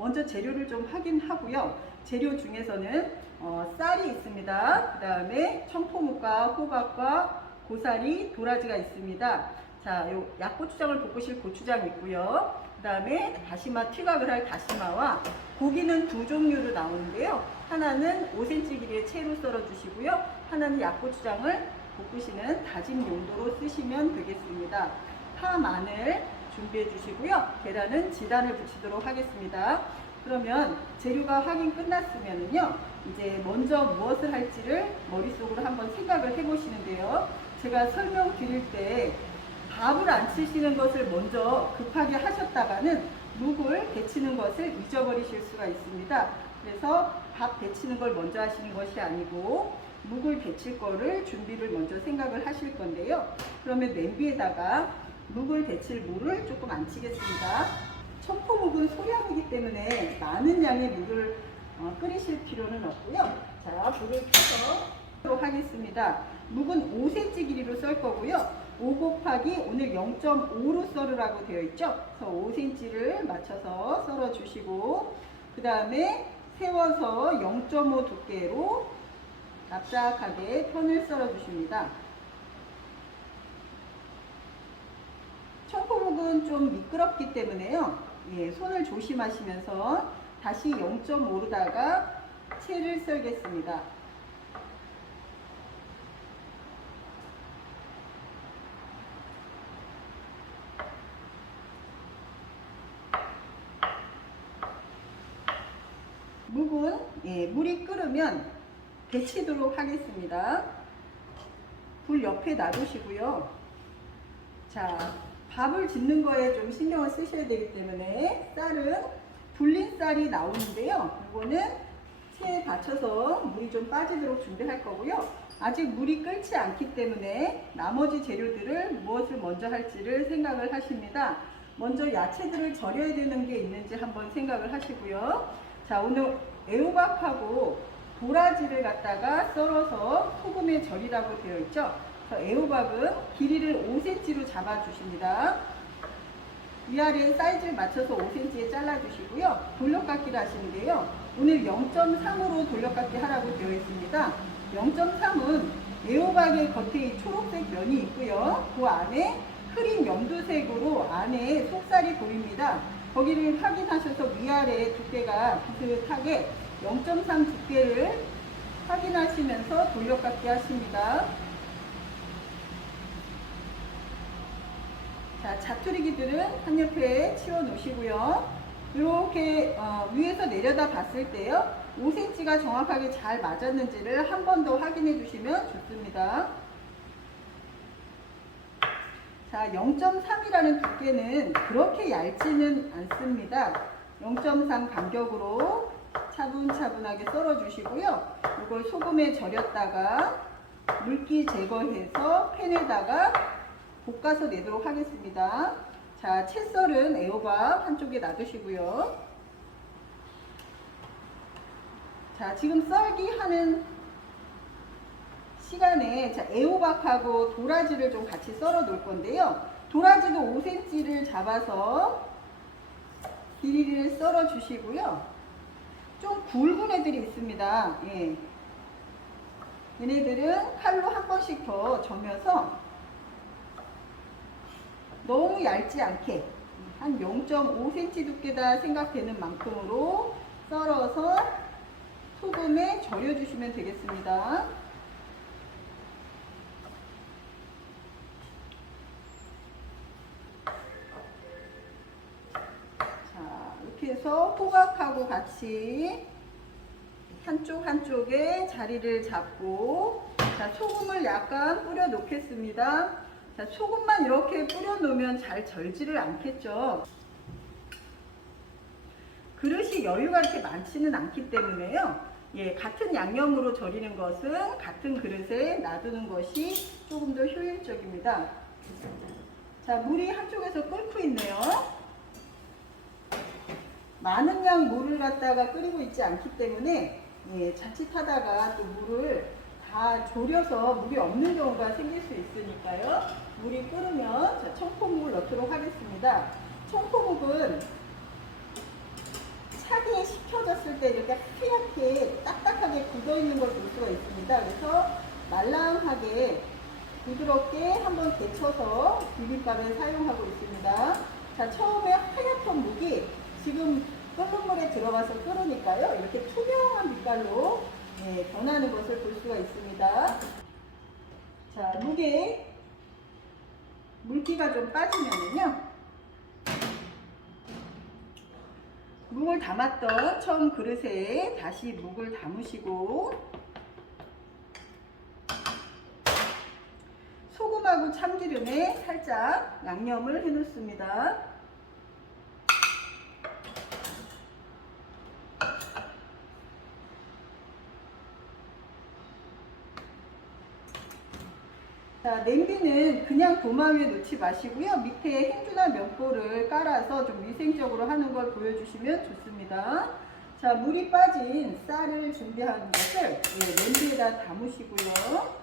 먼저 재료를 좀 확인하고요. 재료 중에서는 쌀이 있습니다. 그 다음에 청포묵과 호박과 고사리, 도라지가 있습니다. 자, 요 약고추장을 볶으실 고추장 있고요. 그 다음에 다시마, 튀각을 할 다시마와 고기는 두 종류로 나오는데요. 하나는 5cm 길이의 채로 썰어 주시고요. 하나는 약고추장을 볶으시는 다진 용도로 쓰시면 되겠습니다. 파, 마늘 준비해 주시고요. 계란은 지단을 붙이도록 하겠습니다. 그러면 재료가 확인 끝났으면요, 이제 먼저 무엇을 할지를 머릿속으로 한번 생각을 해 보시는데요. 제가 설명 드릴 때 밥을 안 치시는 것을 먼저 급하게 하셨다가는 묵을 데치는 것을 잊어버리실 수가 있습니다. 그래서 밥 데치는 걸 먼저 하시는 것이 아니고 묵을 데칠 거를 준비를 먼저 생각을 하실 건데요. 그러면 냄비에다가 묵을 데칠 물을 조금 안 치겠습니다. 청포묵은 소량이기 때문에 많은 양의 물을 끓이실 필요는 없고요. 자, 불을 켜서 하겠습니다. 묵은 5cm 길이로 썰 거고요. 5 곱하기 오늘 0.5로 썰으라고 되어 있죠. 그래서 5cm를 맞춰서 썰어 주시고, 그 다음에 세워서 0.5 두께로 납작하게 편을 썰어 주십니다. 청포묵은 좀 미끄럽기 때문에요. 예, 손을 조심하시면서 다시 0.5로다가 채를 썰겠습니다. 묵은 물이 끓으면 데치도록 하겠습니다. 불 옆에 놔두시고요. 자, 밥을 짓는 거에 좀 신경을 쓰셔야 되기 때문에 쌀은 불린 쌀이 나오는데요. 이거는 체에 받쳐서 물이 좀 빠지도록 준비할 거고요. 아직 물이 끓지 않기 때문에 나머지 재료들을 무엇을 먼저 할지를 생각을 하십니다. 먼저 야채들을 절여야 되는 게 있는지 한번 생각을 하시고요. 자, 오늘 애호박하고 도라지를 갖다가 썰어서 소금에 절이라고 되어 있죠. 애호박은 길이를 5cm로 잡아 주십니다. 위아래 사이즈를 맞춰서 5cm에 잘라 주시고요. 돌려깎기를 하시는데요. 오늘 0.3으로 돌려깎기 하라고 되어 있습니다. 0.3은 애호박의 겉에 이 초록색 면이 있고요. 그 안에 흐린 연두색으로 안에 속살이 보입니다. 거기를 확인하셔서 위아래 두께가 비슷하게 0.3 두께를 확인하시면서 돌려깎기 하십니다. 자, 자투리기들은 한 옆에 치워 놓으시고요. 이렇게 위에서 내려다 봤을 때요, 5cm가 정확하게 잘 맞았는지를 한 번 더 확인해 주시면 좋습니다. 자, 0.3이라는 두께는 그렇게 얇지는 않습니다. 0.3 간격으로 차분차분하게 썰어 주시고요. 이걸 소금에 절였다가 물기 제거해서 팬에다가 볶아서 내도록 하겠습니다. 자, 채 썰은 애호박 한쪽에 놔두시고요. 자, 지금 썰기 하는 시간에 애호박하고 도라지를 좀 같이 썰어 놓을 건데요. 도라지도 5cm를 잡아서 길이를 썰어 주시고요. 좀 굵은 애들이 있습니다. 예. 얘네들은 칼로 한 번씩 더 저며서 너무 얇지 않게 한 0.5cm 두께다 생각되는 만큼으로 썰어서 소금에 절여 주시면 되겠습니다. 자, 이렇게 해서 호박하고 같이 한쪽에 자리를 잡고, 자, 소금을 약간 뿌려 놓겠습니다. 자, 소금만 이렇게 뿌려 놓으면 잘 절지를 않겠죠. 그릇이 여유가 이렇게 많지는 않기 때문에요. 예, 같은 양념으로 절이는 것은 같은 그릇에 놔두는 것이 조금 더 효율적입니다. 자, 물이 한쪽에서 끓고 있네요. 많은 양 물을 갖다가 끓이고 있지 않기 때문에 예, 자칫하다가 또 물을 다 졸여서 물이 없는 경우가 생길 수 있으니까요. 물이 끓으면 청포묵을 넣도록 하겠습니다. 청포묵은 때 이렇게 하얗게 딱딱하게 굳어 있는 걸 볼 수가 있습니다. 그래서 말랑하게 부드럽게 한번 데쳐서 비빔밥에 사용하고 있습니다. 자, 처음에 하얗던 묵이 지금 끓는 물에 들어가서 끓으니까요. 이렇게 투명한 빛깔로 변하는 것을 볼 수가 있습니다. 자, 묵에 물기가 좀 빠지면은요. 묵을 담았던 처음 그릇에 다시 묵을 담으시고 소금하고 참기름에 살짝 양념을 해 놓습니다. 자, 냄비는 그냥 도마 위에 놓지 마시고요. 밑에 행주나 면보를 깔아서 좀 위생적으로 하는 걸 보여주시면 좋습니다. 자, 물이 빠진 쌀을 준비하는 것을 냄비에다 담으시고요.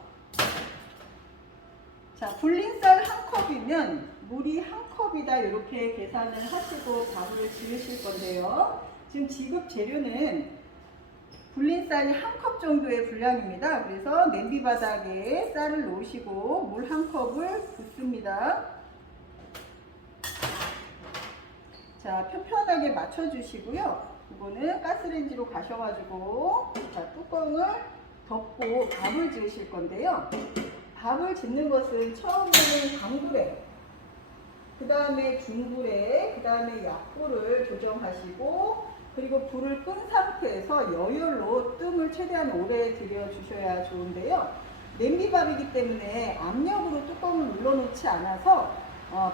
자, 불린 쌀 한 컵이면 물이 한 컵이다 이렇게 계산을 하시고 밥을 지으실 건데요. 지금 지급 재료는 불린 쌀이 한 컵 정도의 분량입니다. 그래서 냄비 바닥에 쌀을 놓으시고 물 한 컵을 붓습니다. 자, 편편하게 맞춰주시고요. 이거는 가스레인지로 가셔가지고 자, 뚜껑을 덮고 밥을 지으실 건데요. 밥을 짓는 것은 처음에는 강불에, 그 다음에 중불에, 그 다음에 약불을 조정하시고 그리고 불을 끈 상태에서 여열로 뜸을 최대한 오래 들여주셔야 좋은데요. 냄비밥이기 때문에 압력으로 뚜껑을 눌러놓지 않아서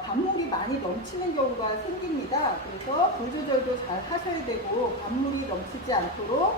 밥물이 많이 넘치는 경우가 생깁니다. 그래서 불 조절도 잘 하셔야 되고 밥물이 넘치지 않도록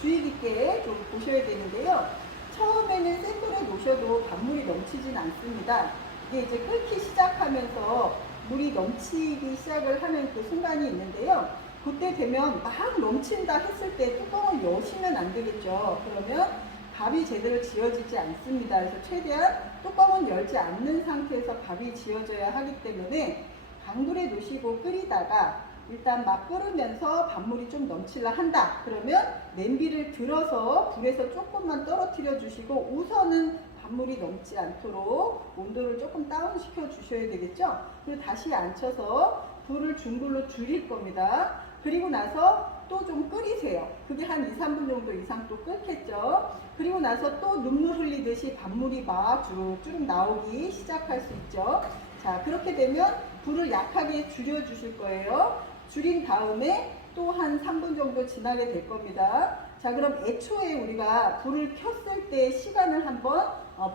주의 깊게 좀 보셔야 되는데요. 처음에는 센 불에 놓으셔도 밥물이 넘치진 않습니다. 이게 이제 끓기 시작하면서 물이 넘치기 시작을 하는 그 순간이 있는데요. 그때 되면 막 넘친다 했을 때 뚜껑을 여시면 안 되겠죠. 그러면 밥이 제대로 지어지지 않습니다. 그래서 최대한 뚜껑은 열지 않는 상태에서 밥이 지어져야 하기 때문에 강불에 놓으시고 끓이다가 일단 막 끓으면서 밥물이 좀 넘칠라 한다. 그러면 냄비를 들어서 불에서 조금만 떨어뜨려 주시고 우선은 밥물이 넘지 않도록 온도를 조금 다운 시켜 주셔야 되겠죠. 그리고 다시 앉혀서 불을 중불로 줄일 겁니다. 그리고 나서 또 좀 끓이세요. 그게 한 2, 3분 정도 이상 또 끓겠죠. 그리고 나서 또 눈물 흘리듯이 밥물이 막 쭉쭉 나오기 시작할 수 있죠. 자, 그렇게 되면 불을 약하게 줄여 주실 거예요. 줄인 다음에 또 한 3분 정도 지나게 될 겁니다. 자, 그럼 애초에 우리가 불을 켰을 때 시간을 한번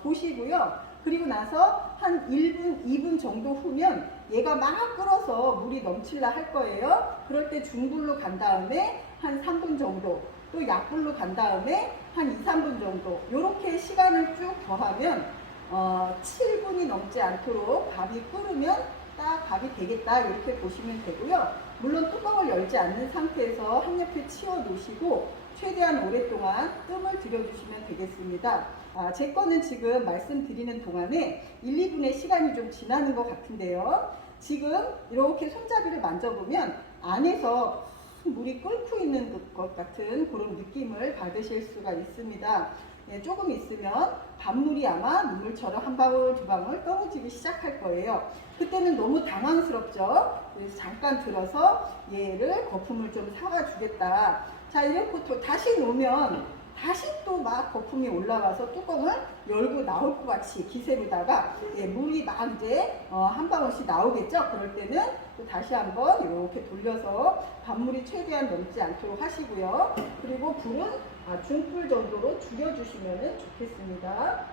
보시고요. 그리고 나서 한 1분, 2분 정도 후면 얘가 막 끓어서 물이 넘칠라 할 거예요. 그럴 때 중불로 간 다음에 한 3분 정도, 또 약불로 간 다음에 한 2, 3분 정도 이렇게 시간을 쭉 더하면 7분이 넘지 않도록 밥이 끓으면 딱 밥이 되겠다 이렇게 보시면 되고요. 물론 뚜껑을 열지 않는 상태에서 한 옆에 치워 놓으시고 최대한 오랫동안 뜸을 들여주시면 되겠습니다. 제 거는 지금 말씀드리는 동안에 1, 2분의 시간이 좀 지나는 것 같은데요. 지금 이렇게 손잡이를 만져보면 안에서 물이 끓고 있는 것 같은 그런 느낌을 받으실 수가 있습니다. 조금 있으면 밥물이 아마 눈물처럼 한 방울 두 방울 떨어지기 시작할 거예요. 그때는 너무 당황스럽죠. 그래서 잠깐 들어서 얘를 거품을 좀 사가 주겠다. 자, 이렇게 또 다시 놓으면 다시 또 막 거품이 올라와서 뚜껑을 열고 나올 것 같이 기세로다가 물이 막 이제 한 방울씩 나오겠죠. 그럴 때는 또 다시 한번 이렇게 돌려서 밥물이 최대한 넘지 않도록 하시고요. 그리고 불은 중불 정도로 줄여주시면 좋겠습니다.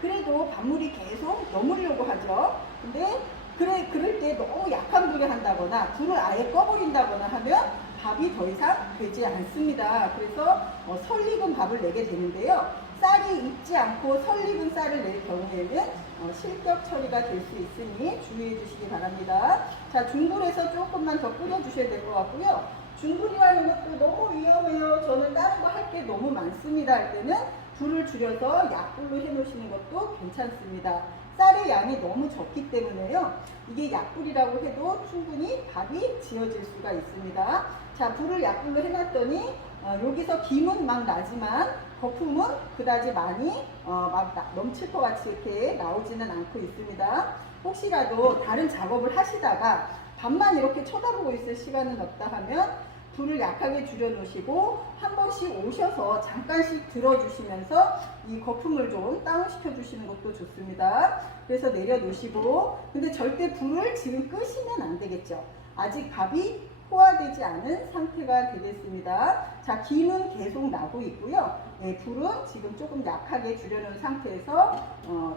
그래도 밥물이 계속 넘으려고 하죠. 근데 그럴 때 너무 약한 불에 한다거나 불을 아예 꺼버린다거나 하면 밥이 더 이상 되지 않습니다. 그래서 설익은 밥을 내게 되는데요. 쌀이 익지 않고 설익은 쌀을 낼 경우에는 실격 처리가 될 수 있으니 주의해 주시기 바랍니다. 자, 중불에서 조금만 더 끓여 주셔야 될 것 같고요. 중불이라는 것도 너무 위험해요. 저는 다른 거 할 게 너무 많습니다 할 때는 불을 줄여서 약불로 해 놓으시는 것도 괜찮습니다. 쌀의 양이 너무 적기 때문에요. 이게 약불이라고 해도 충분히 밥이 지어질 수가 있습니다. 자, 불을 약불로 해놨더니 여기서 김은 막 나지만 거품은 그다지 많이 막 넘칠 것 같이 이렇게 나오지는 않고 있습니다. 혹시라도 다른 작업을 하시다가 밥만 이렇게 쳐다보고 있을 시간은 없다 하면 불을 약하게 줄여 놓으시고 한 번씩 오셔서 잠깐씩 들어주시면서 이 거품을 좀 다운시켜 주시는 것도 좋습니다. 그래서 내려 놓으시고, 근데 절대 불을 지금 끄시면 안 되겠죠. 아직 밥이 포화되지 않은 상태가 되겠습니다. 자, 김은 계속 나고 있고요. 네, 불은 지금 조금 약하게 줄여놓은 상태에서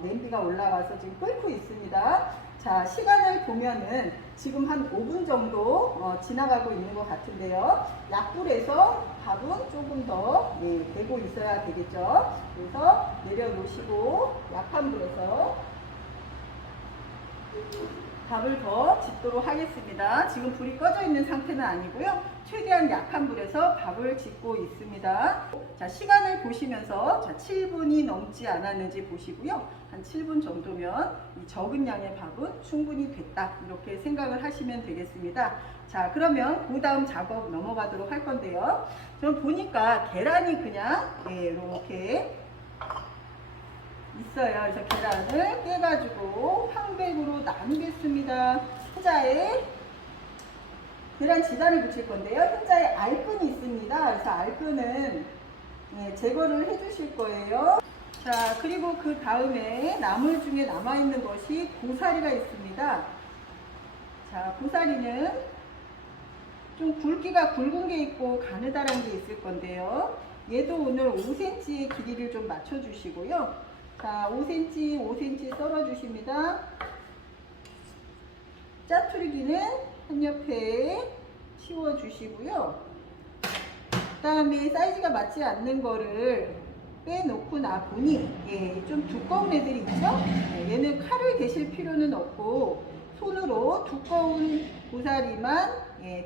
냄비가 올라와서 지금 끓고 있습니다. 자, 시간을 보면은 지금 한 5분 정도 지나가고 있는 것 같은데요. 약불에서 밥은 조금 더 되고 있어야 되겠죠. 그래서 내려놓으시고 약한 불에서 밥을 더 짓도록 하겠습니다. 지금 불이 꺼져 있는 상태는 아니고요. 최대한 약한 불에서 밥을 짓고 있습니다. 자, 시간을 보시면서 7분이 넘지 않았는지 보시고요. 한 7분 정도면 이 적은 양의 밥은 충분히 됐다, 이렇게 생각을 하시면 되겠습니다. 자, 그러면 그 다음 작업 넘어가도록 할 건데요. 좀 보니까 계란이 그냥 이렇게 있어요. 그래서 계란을 깨가지고 황백으로 나누겠습니다. 흰자에 계란 지단을 붙일 건데요. 흰자에 알끈이 있습니다. 그래서 알끈은 제거를 해주실 거예요. 자, 그리고 그 다음에 나물 중에 남아있는 것이 고사리가 있습니다. 자, 고사리는 좀 굵기가 굵은 게 있고 가느다란 게 있을 건데요. 얘도 오늘 5cm의 길이를 좀 맞춰주시고요. 자, 5cm, 5cm 썰어주십니다. 짜투리기는 한 옆에 치워주시고요. 그 다음에 사이즈가 맞지 않는 거를 빼놓고 나보니 좀 두꺼운 애들이 있죠? 얘는 칼을 대실 필요는 없고 손으로 두꺼운 고사리만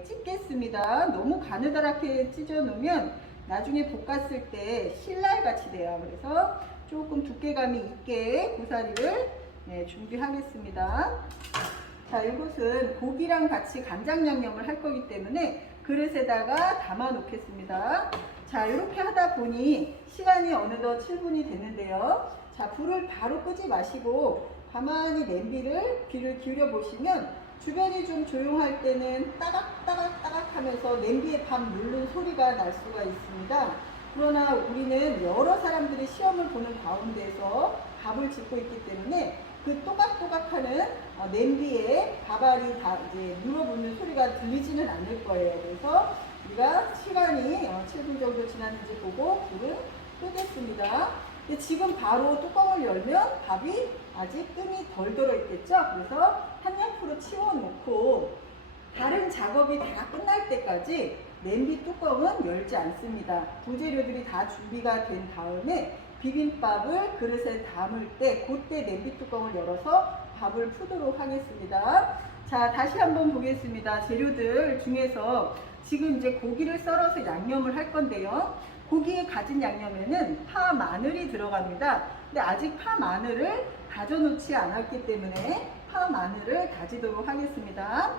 찢겠습니다. 너무 가느다랗게 찢어 놓으면 나중에 볶았을 때 실날같이 돼요. 그래서 조금 두께감이 있게 고사리를 준비하겠습니다. 자, 이것은 고기랑 같이 간장 양념을 할 거기 때문에 그릇에다가 담아 놓겠습니다. 자, 이렇게 하다 보니 시간이 어느덧 7분이 됐는데요. 자, 불을 바로 끄지 마시고 가만히 냄비를 귀를 기울여 보시면 주변이 좀 조용할 때는 따각따각 하면서 냄비에 밥 누르는 소리가 날 수가 있습니다. 그러나 우리는 여러 사람들이 시험을 보는 가운데서 밥을 짓고 있기 때문에 그 또각또각하는 냄비에 밥알이 다 이제 눌어붙는 소리가 들리지는 않을 거예요. 그래서 우리가 시간이 7분 정도 지났는지 보고 불을 끄겠습니다. 근데 지금 바로 뚜껑을 열면 밥이 아직 뜸이 덜 들어 있겠죠? 그래서 한 옆으로 치워놓고 다른 작업이 다 끝날 때까지 냄비 뚜껑은 열지 않습니다. 부재료들이 다 준비가 된 다음에 비빔밥을 그릇에 담을 때 그때 냄비 뚜껑을 열어서 밥을 푸도록 하겠습니다. 자, 다시 한번 보겠습니다. 재료들 중에서 지금 이제 고기를 썰어서 양념을 할 건데요. 고기에 가진 양념에는 파, 마늘이 들어갑니다. 근데 아직 파, 마늘을 다져 놓지 않았기 때문에 파, 마늘을 다지도록 하겠습니다.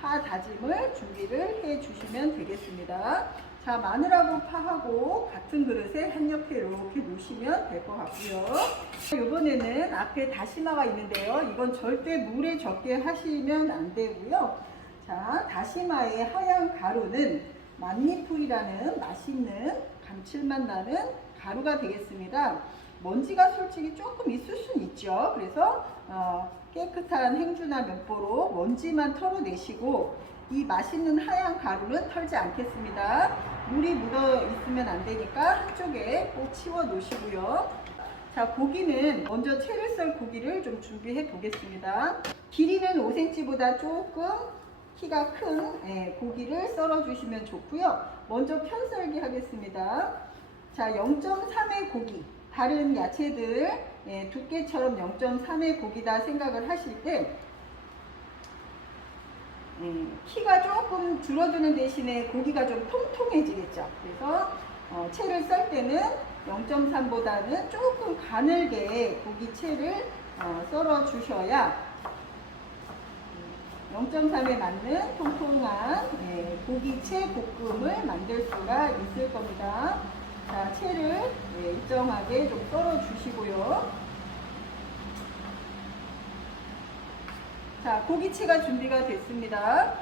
파 다짐을 준비를 해 주시면 되겠습니다. 자, 마늘하고 파하고 같은 그릇에 한 옆에 이렇게 놓으시면 될 것 같고요. 이번에는 앞에 다시마가 있는데요. 이건 절대 물에 적게 하시면 안 되고요. 자, 다시마의 하얀 가루는 만니풀이라는 맛있는 감칠맛 나는 가루가 되겠습니다. 먼지가 솔직히 조금 있을 수는 있죠. 그래서 깨끗한 행주나 면보로 먼지만 털어내시고 이 맛있는 하얀 가루는 털지 않겠습니다. 물이 묻어 있으면 안 되니까 한쪽에 꼭 치워 놓으시고요. 자, 고기는 먼저 채를 썰 고기를 좀 준비해 보겠습니다. 길이는 5cm보다 조금 키가 큰 고기를 썰어 주시면 좋고요. 먼저 편썰기 하겠습니다. 자, 0.3의 고기, 다른 야채들 두께처럼 0.3의 고기다 생각을 하실 때 키가 조금 줄어드는 대신에 고기가 좀 통통해지겠죠. 그래서 채를 썰 때는 0.3보다는 조금 가늘게 고기 채를 썰어 주셔야 0.3에 맞는 통통한 고기채 볶음을 만들 수가 있을 겁니다. 자, 채를 일정하게 좀 썰어 주시고요. 자, 고기채가 준비가 됐습니다.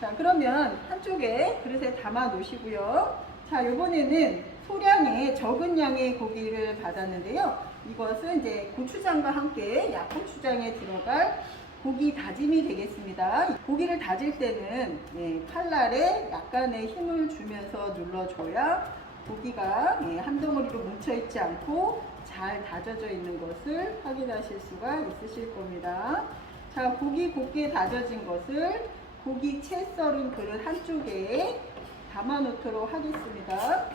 자, 그러면 한쪽에 그릇에 담아 놓으시고요. 자, 이번에는 소량의 적은 양의 고기를 받았는데요. 이것은 이제 고추장과 함께 약고추장에 들어갈 고기 다짐이 되겠습니다. 고기를 다질 때는 칼날에 약간의 힘을 주면서 눌러줘야 고기가 한 덩어리로 뭉쳐있지 않고 잘 다져져 있는 것을 확인하실 수가 있으실 겁니다. 자, 고기 곱게 다져진 것을 고기 채 썰은 그릇 한쪽에 담아 놓도록 하겠습니다.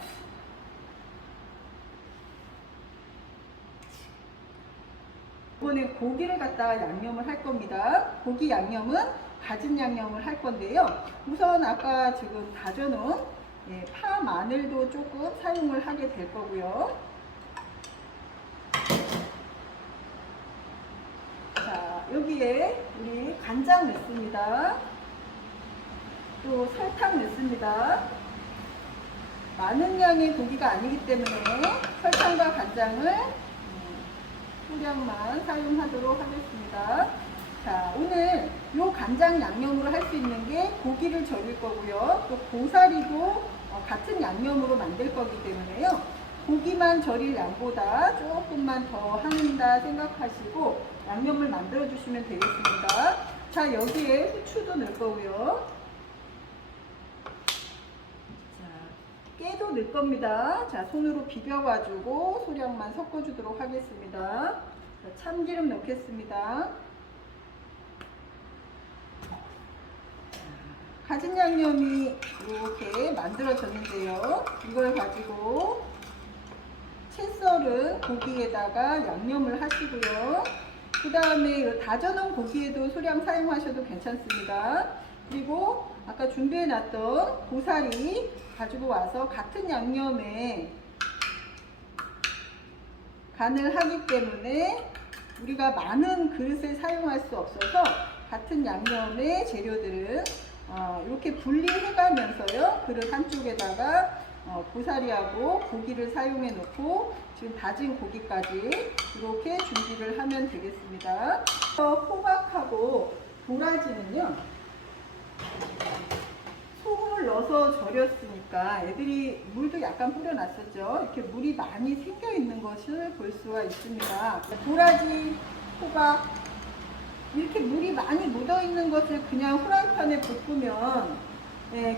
이번엔 고기를 갖다가 양념을 할 겁니다. 고기 양념은 가진 양념을 할 건데요. 우선 아까 지금 다져놓은 파, 마늘도 조금 사용을 하게 될 거고요. 자, 여기에 우리 간장 넣습니다. 또 설탕 넣습니다. 많은 양의 고기가 아니기 때문에 설탕과 간장을 소량만 사용하도록 하겠습니다. 자, 오늘 요 간장 양념으로 할 수 있는 게 고기를 절일 거고요. 또 고사리도 같은 양념으로 만들 거기 때문에요. 고기만 절일 양보다 조금만 더 한다 생각하시고 양념을 만들어 주시면 되겠습니다. 자, 여기에 후추도 넣을 거고요. 깨도 넣을 겁니다. 자, 손으로 비벼가지고 소량만 섞어주도록 하겠습니다. 자, 참기름 넣겠습니다. 가진 양념이 이렇게 만들어졌는데요. 이걸 가지고 채 썰은 고기에다가 양념을 하시고요. 그 다음에 다져놓은 고기에도 소량 사용하셔도 괜찮습니다. 그리고 아까 준비해 놨던 고사리 가지고 와서 같은 양념에 간을 하기 때문에 우리가 많은 그릇을 사용할 수 없어서 같은 양념의 재료들은 이렇게 분리해 가면서요, 그릇 한쪽에다가 고사리하고 고기를 사용해 놓고 지금 다진 고기까지 이렇게 준비를 하면 되겠습니다. 호박하고 도라지는요, 소금을 넣어서 절였으니까 애들이 물도 약간 뿌려놨었죠. 이렇게 물이 많이 생겨 있는 것을 볼 수가 있습니다. 도라지, 호박 이렇게 물이 많이 묻어 있는 것을 그냥 후라이팬에 볶으면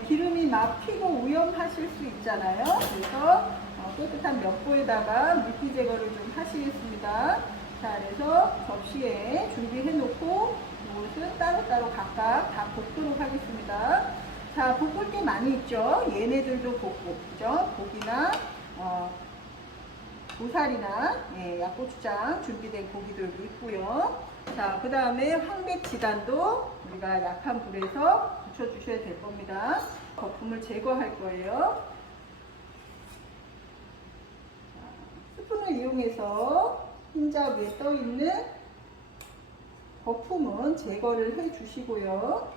기름이 막 튀고 오염하실 수 있잖아요. 그래서 깨끗한 면보에다가 물기 제거를 좀 하시겠습니다. 자, 그래서 접시에 준비해 놓고 이것은 따로따로 각각 다 볶도록 하겠습니다. 자, 볶을 게 많이 있죠. 얘네들도 볶고, 그죠? 고기나 고사리나 약고추장 준비된 고기들도 있고요. 자, 그 다음에 황배지단도 우리가 약한 불에서 붙여주셔야 될 겁니다. 거품을 제거할 거예요. 스푼을 이용해서 흰자 위에 떠있는 거품은 제거를 해 주시고요.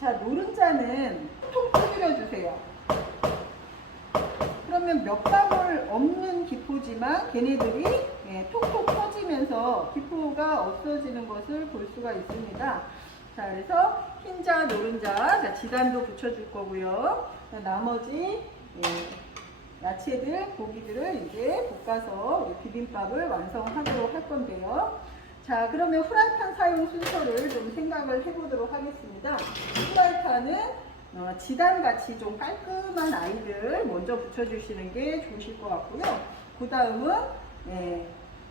자, 노른자는 톡 두드려 주세요. 그러면 몇 방울 없는 기포지만 걔네들이 톡톡 터지면서 기포가 없어지는 것을 볼 수가 있습니다. 자, 그래서 흰자, 노른자, 자, 지단도 붙여줄 거고요. 자, 나머지 야채들, 고기들을 이제 볶아서 비빔밥을 완성하도록 할 건데요. 자, 그러면 후라이팬 사용 순서를 좀 생각을 해보도록 하겠습니다. 후라이팬은 지단같이 좀 깔끔한 아이들 먼저 붙여주시는 게 좋으실 것 같고요. 그 다음은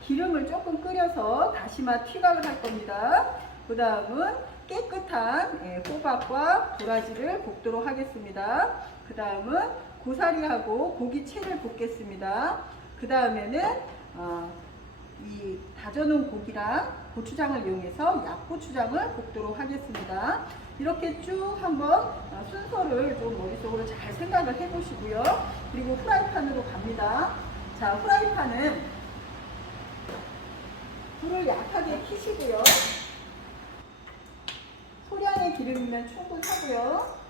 기름을 조금 끓여서 다시마 튀각을 할 겁니다. 그 다음은 깨끗한 호박과 도라지를 볶도록 하겠습니다. 그 다음은 고사리하고 고기채를 볶겠습니다. 그 다음에는 이 다져놓은 고기랑 고추장을 이용해서 약고추장을 볶도록 하겠습니다. 이렇게 쭉 한번 순서를 좀 머릿속으로 잘 생각을 해보시고요. 그리고 후라이팬으로 갑니다. 자, 후라이팬은 불을 약하게 켜시고요. 소량의 기름이면 충분하고요.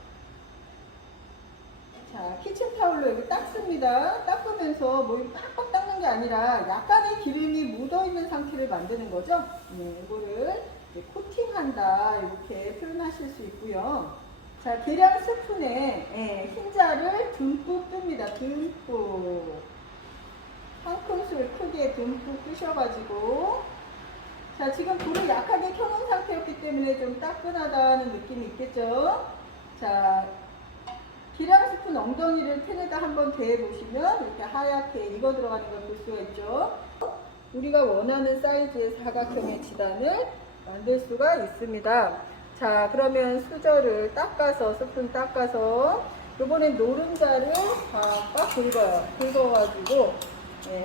자, 키친타올로 여기 닦습니다. 닦으면서 뭐 빡빡 닦는 게 아니라 약간의 기름이 묻어있는 상태를 만드는 거죠. 이거를 코팅한다 이렇게 표현하실 수 있고요. 자, 계량 스푼에 흰자를 듬뿍 뜹니다. 듬뿍. 한 큰술 크게 듬뿍 뜨셔가지고, 자, 지금 불을 약하게 켜놓은 상태였기 때문에 좀 따끈하다는 느낌이 있겠죠. 자, 계량 스푼 엉덩이를 팬에다 한번 대보시면 이렇게 하얗게 익어 들어가는 걸 볼 수가 있죠. 우리가 원하는 사이즈의 사각형의 지단을 만들 수가 있습니다. 자, 그러면 수저를 닦아서, 스푼 닦아서, 요번엔 노른자를 꽉 긁어가지고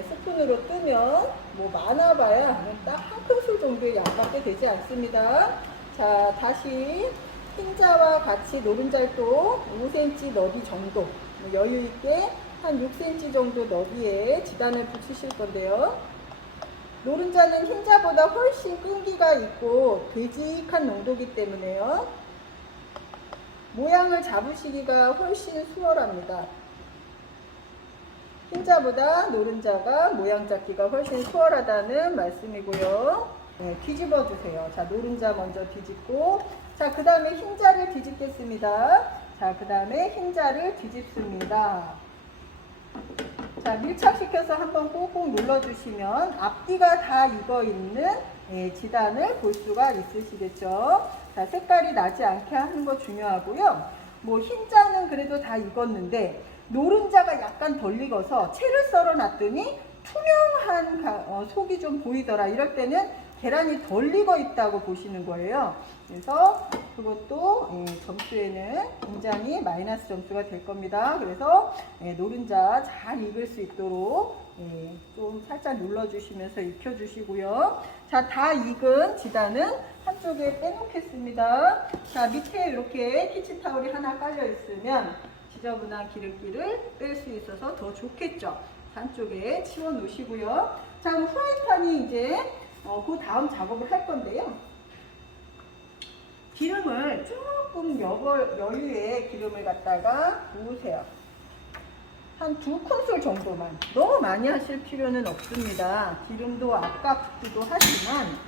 스푼으로 뜨면 뭐 많아봐야 딱 한 큰술 정도의 양밖에 되지 않습니다. 자, 다시 흰자와 같이 노른자를 또 5cm 너비 정도, 여유있게 한 6cm 정도 너비에 지단을 붙이실 건데요. 노른자는 흰자보다 훨씬 끈기가 있고 되직한 농도이기 때문에요. 모양을 잡으시기가 훨씬 수월합니다. 흰자보다 노른자가 모양 잡기가 훨씬 수월하다는 말씀이고요. 뒤집어 주세요. 자, 노른자 먼저 뒤집고, 자, 그 다음에 흰자를 뒤집겠습니다. 자, 그 다음에 흰자를 뒤집습니다. 자, 밀착시켜서 한번 꾹꾹 눌러주시면 앞뒤가 다 익어있는 지단을 볼 수가 있으시겠죠. 자, 색깔이 나지 않게 하는 거 중요하고요. 뭐 흰자는 그래도 다 익었는데 노른자가 약간 덜 익어서 채를 썰어 놨더니 투명한 속이 좀 보이더라. 이럴 때는 계란이 덜 익어 있다고 보시는 거예요. 그래서 그것도 점수에는 굉장히 마이너스 점수가 될 겁니다. 그래서 노른자 잘 익을 수 있도록 좀 살짝 눌러주시면서 익혀주시고요. 자, 다 익은 지단은 한쪽에 빼놓겠습니다. 자, 밑에 이렇게 키친타올이 하나 깔려 있으면 지저분한 기름기를 뺄 수 있어서 더 좋겠죠. 한쪽에 치워 놓으시고요. 자, 그럼 후라이팬이 이제 그 다음 작업을 할 건데요. 기름을 조금 여유의 기름을 갖다가 부으세요. 한 2큰술 정도만. 너무 많이 하실 필요는 없습니다. 기름도 아깝기도 하지만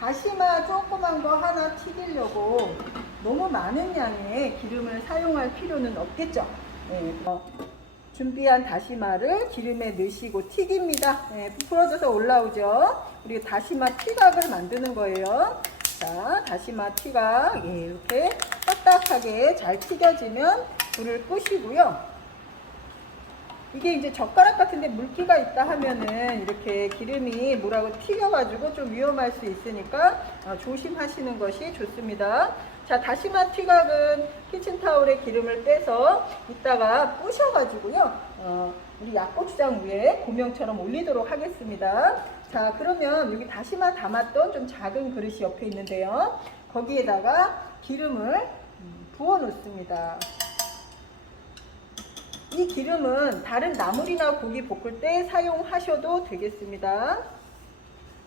다시마 조그만 거 하나 튀기려고 너무 많은 양의 기름을 사용할 필요는 없겠죠. 준비한 다시마를 기름에 넣으시고 튀깁니다. 부풀어져서 올라오죠. 그리고 다시마 튀각을 만드는 거예요. 자, 다시마 튀각 이렇게 딱딱하게 잘 튀겨지면 불을 끄시고요. 이게 이제 젓가락 같은데 물기가 있다 하면은 이렇게 기름이 뭐라고 튀겨가지고 좀 위험할 수 있으니까 조심하시는 것이 좋습니다. 자, 다시마 튀각은 키친타올에 기름을 빼서 이따가 부셔가지고요. 우리 약고추장 위에 고명처럼 올리도록 하겠습니다. 자, 그러면 여기 다시마 담았던 좀 작은 그릇이 옆에 있는데요. 거기에다가 기름을 부어 놓습니다. 이 기름은 다른 나물이나 고기 볶을 때 사용하셔도 되겠습니다.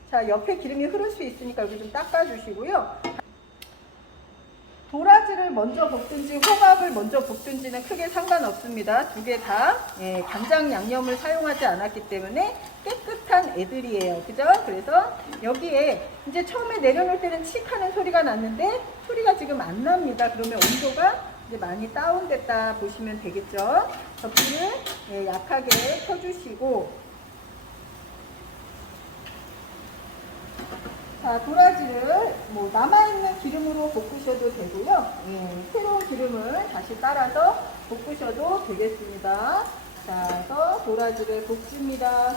자, 옆에 기름이 흐를 수 있으니까 여기 좀 닦아주시고요. 도라지를 먼저 볶든지 호박을 먼저 볶든지는 크게 상관없습니다. 두 개 다 간장 양념을 사용하지 않았기 때문에 깨끗한 애들이에요. 그죠? 그래서 여기에 이제 처음에 내려놓을 때는 칙 하는 소리가 났는데 소리가 지금 안 납니다. 그러면 온도가 이제 많이 다운됐다 보시면 되겠죠. 접시를 예, 약하게 켜주시고, 자, 도라지를 뭐 남아있는 기름으로 볶으셔도 되고요. 예, 새로운 기름을 다시 따라서 볶으셔도 되겠습니다. 자, 그래서 도라지를 볶습니다.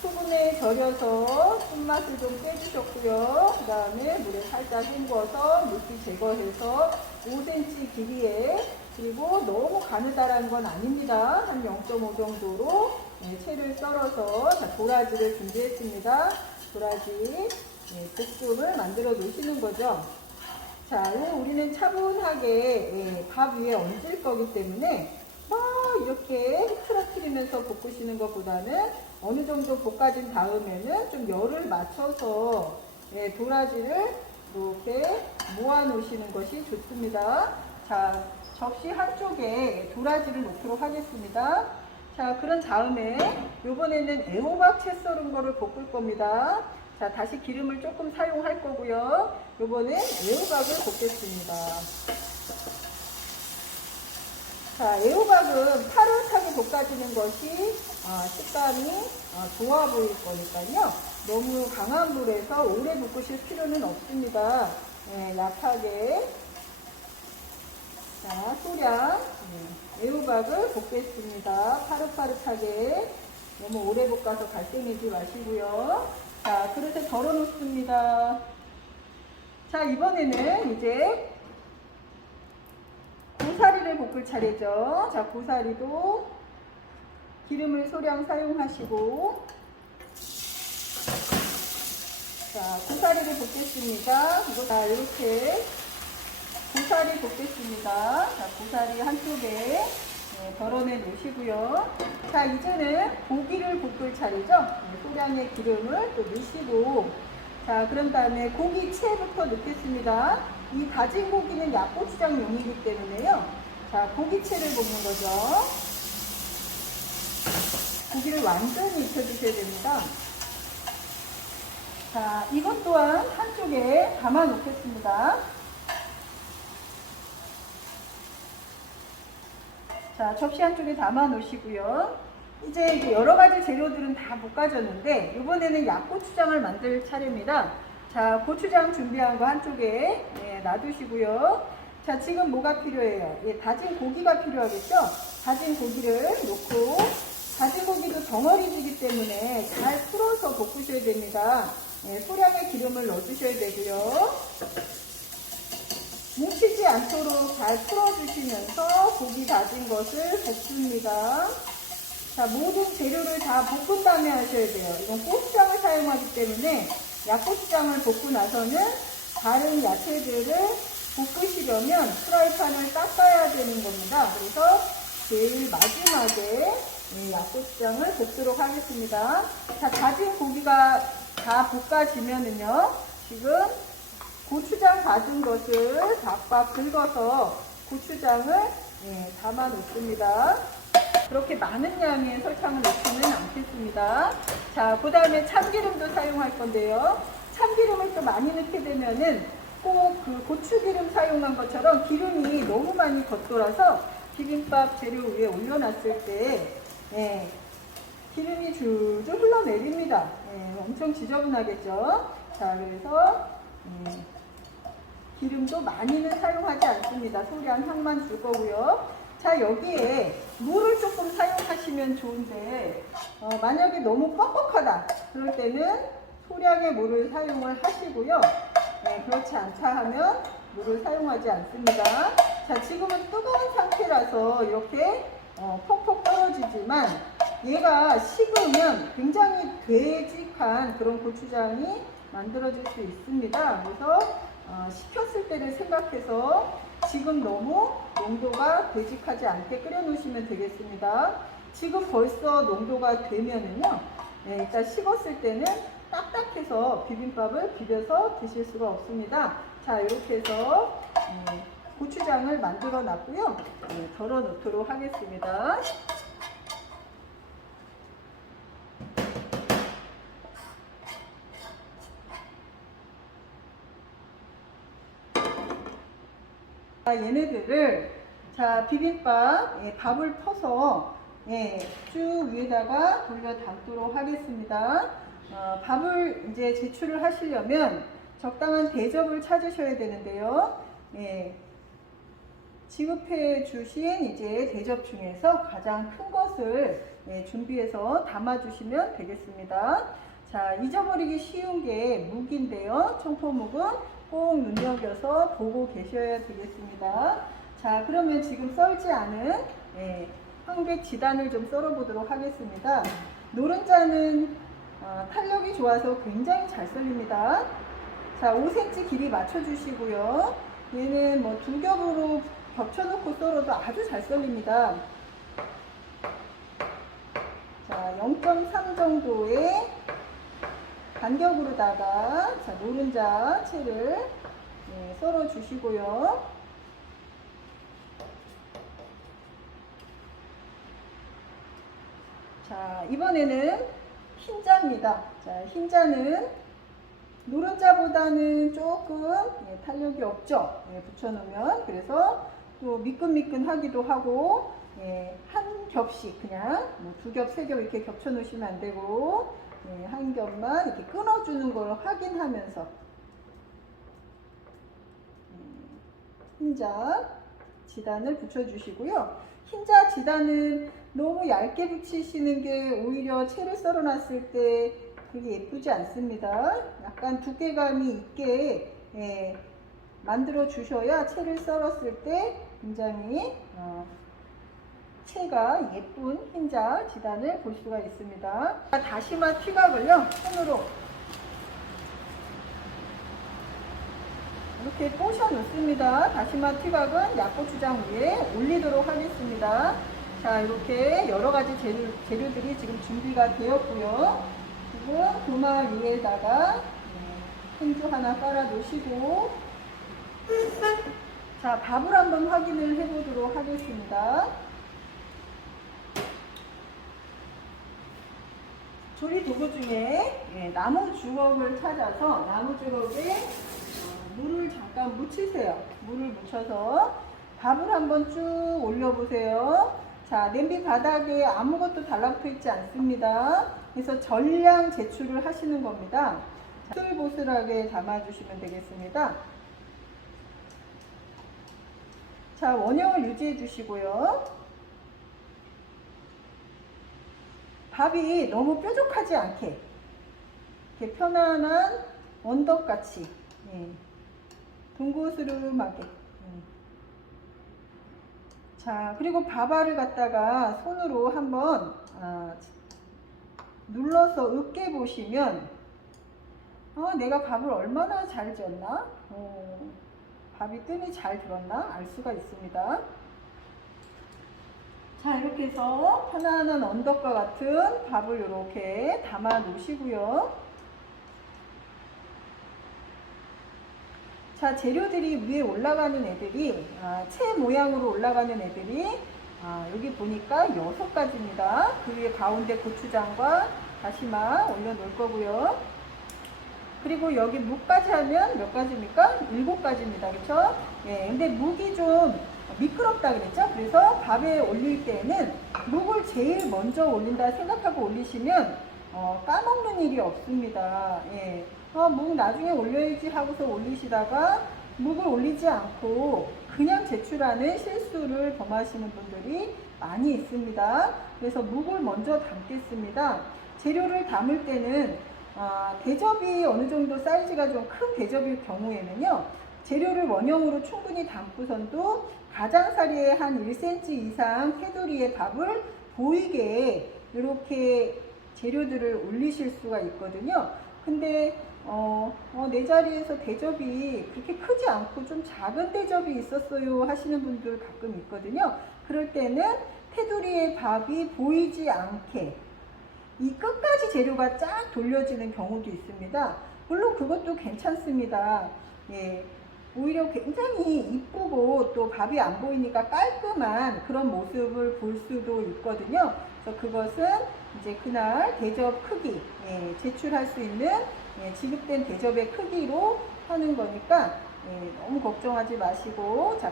소금에 절여서 손맛을 좀 빼주셨고요. 그 다음에 물에 살짝 헹궈서 물기 제거해서 5cm 길이에, 그리고 너무 가느다란 건 아닙니다. 한 0.5 정도로 채를 썰어서, 자, 도라지를 준비했습니다. 도라지 볶음을 만들어 놓으시는 거죠. 자, 우리는 차분하게 밥 위에 얹을 거기 때문에 이렇게 흐트러뜨리면서 볶으시는 것보다는 어느 정도 볶아진 다음에는 좀 열을 맞춰서 도라지를 이렇게 모아 놓으시는 것이 좋습니다. 자, 접시 한쪽에 도라지를 놓도록 하겠습니다. 자, 그런 다음에 요번에는 애호박 채 썰은 거를 볶을 겁니다. 자, 다시 기름을 조금 사용할 거고요. 요번엔 애호박을 볶겠습니다. 자, 애호박은 파릇하게 볶아주는 것이 식감이 좋아 보일 거니까요. 너무 강한 불에서 오래 볶으실 필요는 없습니다. 약하게. 자, 소량 애호박을 볶겠습니다. 파릇파릇하게. 너무 오래 볶아서 갈등이지 마시고요. 자, 그릇에 덜어 놓습니다. 자, 이번에는 이제 고사리를 볶을 차례죠. 자, 고사리도 기름을 소량 사용하시고, 자, 고사리를 볶겠습니다. 이거 다 이렇게 고사리 볶겠습니다. 자, 고사리 한쪽에 덜어내 놓으시고요. 자, 이제는 고기를 볶을 차례죠. 소량의 기름을 또 넣으시고, 자, 그런 다음에 고기채부터 넣겠습니다. 이 다진 고기는 약고추장용이기 때문에요. 자, 고기채를 볶는 거죠. 고기를 완전히 익혀주셔야 됩니다. 자, 이것 또한 한쪽에 담아 놓겠습니다. 자, 접시 한쪽에 담아 놓으시고요. 이제 여러 가지 재료들은 다 볶아졌는데, 이번에는 약고추장을 만들 차례입니다. 자, 고추장 준비한 거 한쪽에 놔두시고요. 자, 지금 뭐가 필요해요? 다진 고기가 필요하겠죠? 다진 고기를 놓고, 다진 고기도 덩어리지기 때문에 잘 풀어서 볶으셔야 됩니다. 소량의 기름을 넣어주셔야 되고요. 뭉치지 않도록 잘 풀어주시면서 고기 다진 것을 볶습니다. 자, 모든 재료를 다 볶은 다음에 하셔야 돼요. 이건 고추장을 사용하기 때문에 약고추장을 볶고 나서는 다른 야채들을 볶으시려면 프라이팬을 닦아야 되는 겁니다. 그래서 제일 마지막에 약고추장을 볶도록 하겠습니다. 자, 다진 고기가 다 볶아지면은요, 지금 고추장 다진 것을 박박 긁어서 고추장을 담아 놓습니다. 그렇게 많은 양의 설탕을 넣지는 않겠습니다. 자, 그 다음에 참기름도 사용할 건데요. 참기름을 또 많이 넣게 되면은 꼭 그 고추기름 사용한 것처럼 기름이 너무 많이 겉돌아서 비빔밥 재료 위에 올려놨을 때 기름이 줄줄 흘러내립니다. 엄청 지저분하겠죠. 자, 그래서 기름도 많이는 사용하지 않습니다. 소량 향만 줄 거고요. 자, 여기에 물을 조금 사용하시면 좋은데 만약에 너무 뻑뻑하다 그럴 때는 소량의 물을 사용을 하시고요. 그렇지 않다 하면 물을 사용하지 않습니다. 자, 지금은 뜨거운 상태라서 이렇게 퍽퍽 떨어지지만 얘가 식으면 굉장히 되직한 그런 고추장이 만들어질 수 있습니다. 그래서 식혔을 때를 생각해서 지금 너무 농도가 되직하지 않게 끓여 놓으시면 되겠습니다. 지금 벌써 농도가 되면은요, 일단 식었을 때는 딱딱해서 비빔밥을 비벼서 드실 수가 없습니다. 자, 이렇게 해서 고추장을 만들어 놨고요. 덜어 놓도록 하겠습니다. 얘네들을 비빔밥 밥을 퍼서 쭉 위에다가 돌려 담도록 하겠습니다. 밥을 이제 제출을 하시려면 적당한 대접을 찾으셔야 되는데요. 지급해 주신 이제 대접 중에서 가장 큰 것을 준비해서 담아 주시면 되겠습니다. 자, 잊어버리기 쉬운 게 묵인데요. 청포묵은 꼭 눈여겨서 보고 계셔야 되겠습니다. 자, 그러면 지금 썰지 않은 황백 지단을 좀 썰어 보도록 하겠습니다. 노른자는 탄력이 좋아서 굉장히 잘 썰립니다. 자, 5cm 길이 맞춰 주시고요. 얘는 뭐 두 겹으로 겹쳐놓고 썰어도 아주 잘 썰립니다. 자, 0.3 정도의 간격으로다가 노른자 채를 썰어 주시고요. 자, 이번에는 흰자입니다. 자, 흰자는 노른자보다는 조금 탄력이 없죠. 붙여놓으면. 그래서 또 미끈미끈하기도 하고 한 겹씩 그냥 뭐 두 겹, 세 겹 이렇게 겹쳐 놓으시면 안 되고 한 겹만 이렇게 끊어주는 걸 확인하면서 흰자 지단을 붙여주시고요. 흰자 지단은 너무 얇게 붙이시는 게 오히려 채를 썰어 놨을 때 되게 예쁘지 않습니다. 약간 두께감이 있게 만들어 주셔야 채를 썰었을 때 굉장히 채가 예쁜 흰자 지단을 볼 수가 있습니다. 다시마 튀각을요, 손으로 이렇게 꼬셔 놓습니다. 다시마 튀각은 약고추장 위에 올리도록 하겠습니다. 자, 이렇게 여러가지 재료들이 지금 준비가 되었고요. 그리고 도마 위에다가 행주 하나 깔아 놓으시고, 자, 밥을 한번 확인을 해 보도록 하겠습니다. 조리 도구 중에 나무 주걱을 찾아서 나무 주걱에 물을 잠깐 묻히세요. 물을 묻혀서 밥을 한번 쭉 올려보세요. 자, 냄비 바닥에 아무것도 달라붙어 있지 않습니다. 그래서 전량 제출을 하시는 겁니다. 보슬보슬하게 담아주시면 되겠습니다. 자, 원형을 유지해 주시고요. 밥이 너무 뾰족하지 않게 이렇게 편안한 언덕같이 동고스름하게. 자, 그리고 밥알을 갖다가 손으로 한번 눌러서 으깨 보시면 내가 밥을 얼마나 잘 지었나, 밥이 뜸이 잘 들었나 알 수가 있습니다. 자, 이렇게 해서 편안한 언덕과 같은 밥을 이렇게 담아 놓으시고요. 자, 재료들이 위에 올라가는 애들이 채 모양으로 올라가는 애들이 여기 보니까 6가지입니다. 그 위에 가운데 고추장과 다시마 올려 놓을 거고요. 그리고 여기 묵까지 하면 몇 가지입니까? 7가지입니다. 그렇죠? 근데 묵이 좀 미끄럽다 그랬죠? 그래서 밥에 올릴 때는 묵을 제일 먼저 올린다 생각하고 올리시면 까먹는 일이 없습니다. 묵 나중에 올려야지 하고서 올리시다가 묵을 올리지 않고 그냥 제출하는 실수를 범하시는 분들이 많이 있습니다. 그래서 묵을 먼저 담겠습니다. 재료를 담을 때는 대접이 어느 정도 사이즈가 좀 큰 대접일 경우에는요, 재료를 원형으로 충분히 담고선도 가장자리에 한 1cm 이상 테두리의 밥을 보이게 이렇게 재료들을 올리실 수가 있거든요. 근데 내 자리에서 대접이 그렇게 크지 않고 좀 작은 대접이 있었어요 하시는 분들 가끔 있거든요. 그럴 때는 테두리의 밥이 보이지 않게 이 끝까지 재료가 쫙 돌려지는 경우도 있습니다. 물론 그것도 괜찮습니다. 오히려 굉장히 이쁘고 또 밥이 안 보이니까 깔끔한 그런 모습을 볼 수도 있거든요. 그래서 그것은 이제 그날 대접 크기, 제출할 수 있는 지급된 대접의 크기로 하는 거니까 예, 너무 걱정하지 마시고, 자,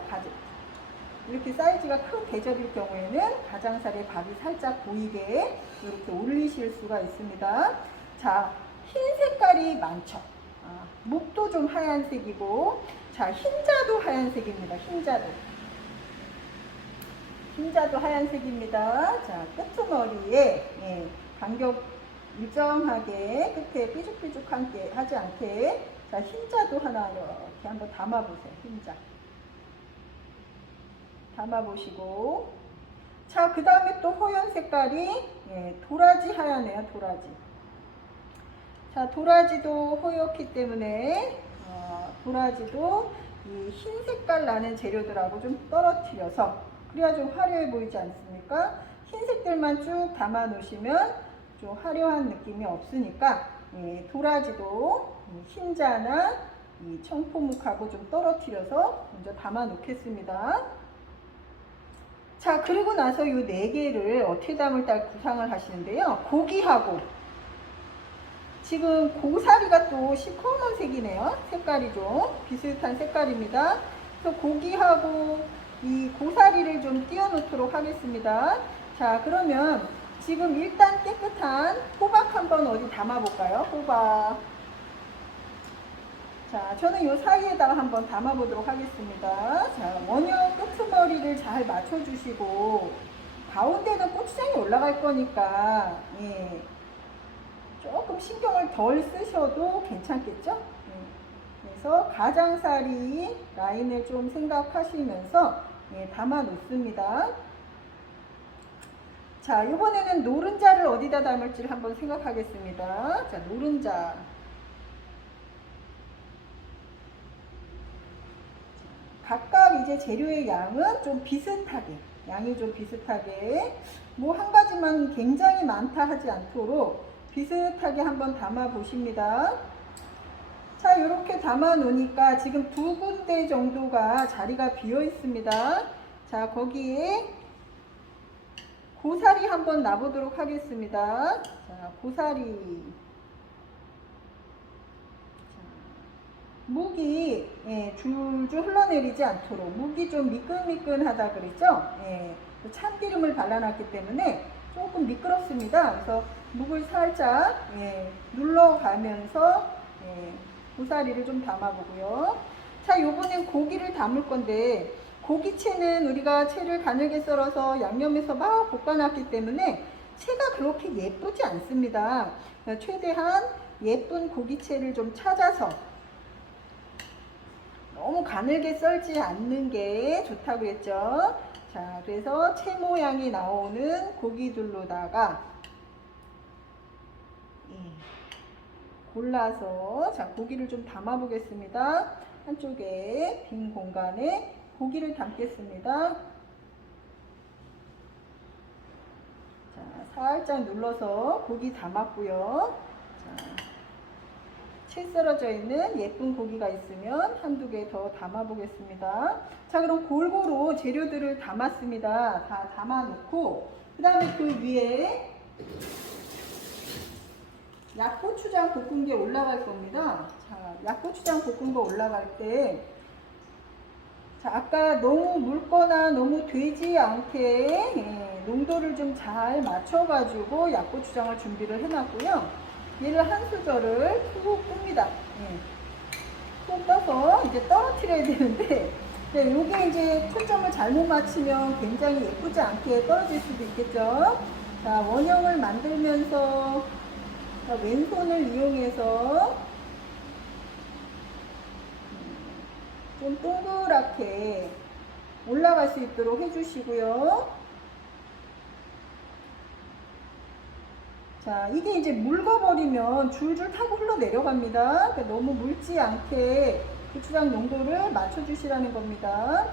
이렇게 사이즈가 큰 대접일 경우에는 가장살에 밥이 살짝 보이게 이렇게 올리실 수가 있습니다. 자, 흰 색깔이 많죠. 목도 좀 하얀색이고, 자, 흰자도 하얀색입니다. 흰자도 하얀색입니다. 자, 끄트머리에 예, 간격 일정하게 끝에 삐죽삐죽하게 하지 않게, 자, 흰자도 하나 이렇게 한번 담아보세요. 흰자 담아보시고, 자, 그 다음에 또 호연 색깔이 예, 도라지 하얗네요. 자, 도라지도 호였기 때문에 도라지도 이 흰 색깔 나는 재료들하고 좀 떨어뜨려서, 그래야 좀 화려해 보이지 않습니까? 흰색들만 쭉 담아 놓으시면 좀 화려한 느낌이 없으니까, 예, 도라지도 흰자나 이 청포묵하고 좀 떨어뜨려서 먼저 담아 놓겠습니다. 자, 그리고 나서 이 4개를 어떻게 담을 딸 구상을 하시는데요. 고기하고, 지금 고사리가 또 시커먼 색이네요. 색깔이 좀 비슷한 색깔입니다. 그래서 고기하고 이 고사리를 좀 띄워 놓도록 하겠습니다. 자, 그러면 지금 일단 깨끗한 호박 한번 어디 담아 볼까요? 호박. 자, 저는 요 사이에다가 한번 담아 보도록 하겠습니다. 자, 원형 끄트머리를 잘 맞춰 주시고, 가운데는 고추장이 올라갈 거니까 예, 조금 신경을 덜 쓰셔도 괜찮겠죠? 그래서 가장살이 라인을 좀 생각하시면서 예, 담아 놓습니다. 자, 이번에는 노른자를 어디다 담을지를 한번 생각하겠습니다. 자, 노른자. 각각 이제 재료의 양은 좀 비슷하게, 뭐 한 가지만 굉장히 많다 하지 않도록 비슷하게 한번 담아 보십니다. 자, 이렇게 담아 놓으니까 지금 2군데 정도가 자리가 비어 있습니다. 자, 거기에 고사리 한번 놔보도록 하겠습니다. 자, 고사리. 묵이 예, 줄줄 흘러내리지 않도록, 묵이 좀 미끈미끈하다 그랬죠? 예, 참기름을 발라놨기 때문에 조금 미끄럽습니다. 그래서 묵을 살짝 예, 눌러가면서 예, 고사리를 좀 담아보고요. 자, 요번엔 고기를 담을 건데, 고기채는 우리가 채를 가늘게 썰어서 양념해서 막 볶아놨기 때문에 채가 그렇게 예쁘지 않습니다. 최대한 예쁜 고기채를 좀 찾아서, 너무 가늘게 썰지 않는 게 좋다고 했죠. 자, 그래서 채 모양이 나오는 고기들로다가 골라서, 자, 고기를 좀 담아 보겠습니다. 한쪽에 빈 공간에 고기를 담겠습니다. 자, 살짝 눌러서 고기 담았고요. 자, 채 썰어져 있는 예쁜 고기가 있으면 한두 개 더 담아 보겠습니다. 자, 그럼 골고루 재료들을 담았습니다. 다 담아 놓고, 그 다음에 그 위에 약고추장 볶은 게 올라갈 겁니다. 자, 약고추장 볶은 거 올라갈 때, 자, 아까 너무 묻거나 너무 되지 않게 예, 농도를 좀 잘 맞춰가지고 약고추장을 준비를 해놨고요. 얘를 한 수저를 푹 끕니다. 예, 푹 떠서 이제 떨어뜨려야 되는데, 네, 요게 이제 초점을 잘못 맞추면 굉장히 예쁘지 않게 떨어질 수도 있겠죠. 자, 원형을 만들면서 왼손을 이용해서 좀 동그랗게 올라갈 수 있도록 해주시고요. 자, 이게 이제 묽어버리면 줄줄 타고 흘러내려갑니다. 그러니까 너무 묽지 않게 고추장 농도를 맞춰주시라는 겁니다.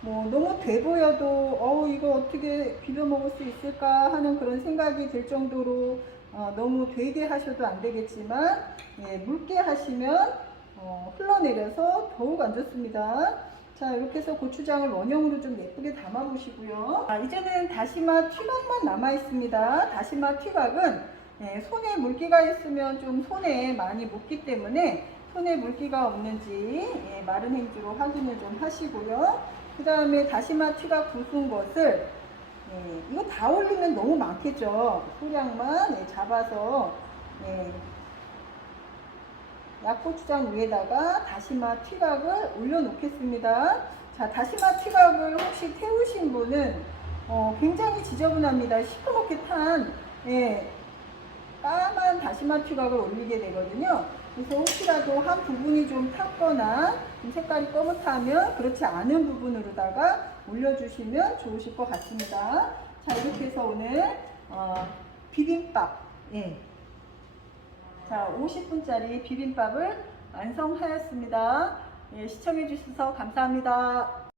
뭐 너무 돼 보여도 이거 어떻게 비벼 먹을 수 있을까 하는 그런 생각이 들 정도로 너무 되게 하셔도 안 되겠지만, 예, 묽게 하시면 흘러내려서 더욱 안 좋습니다. 자, 이렇게 해서 고추장을 원형으로 좀 예쁘게 담아 보시고요. 이제는 다시마 튀각만 남아 있습니다. 다시마 튀각은 예, 손에 물기가 있으면 좀 손에 많이 묻기 때문에 손에 물기가 없는지 마른 행주로 확인을 좀 하시고요. 그 다음에 다시마 튀가 부순 것을 이거 다 올리면 너무 많겠죠. 소량만 잡아서 약고추장 위에다가 다시마 튀각을 올려 놓겠습니다. 자, 다시마 튀각을 혹시 태우신 분은 굉장히 지저분합니다. 시커멓게 탄 까만 다시마 튀각을 올리게 되거든요. 그래서 혹시라도 한 부분이 좀 탔거나 좀 색깔이 검은타면 그렇지 않은 부분으로다가 올려주시면 좋으실 것 같습니다. 자, 이렇게 해서 오늘 비빔밥 자, 50분짜리 비빔밥을 완성하였습니다. 시청해 주셔서 감사합니다.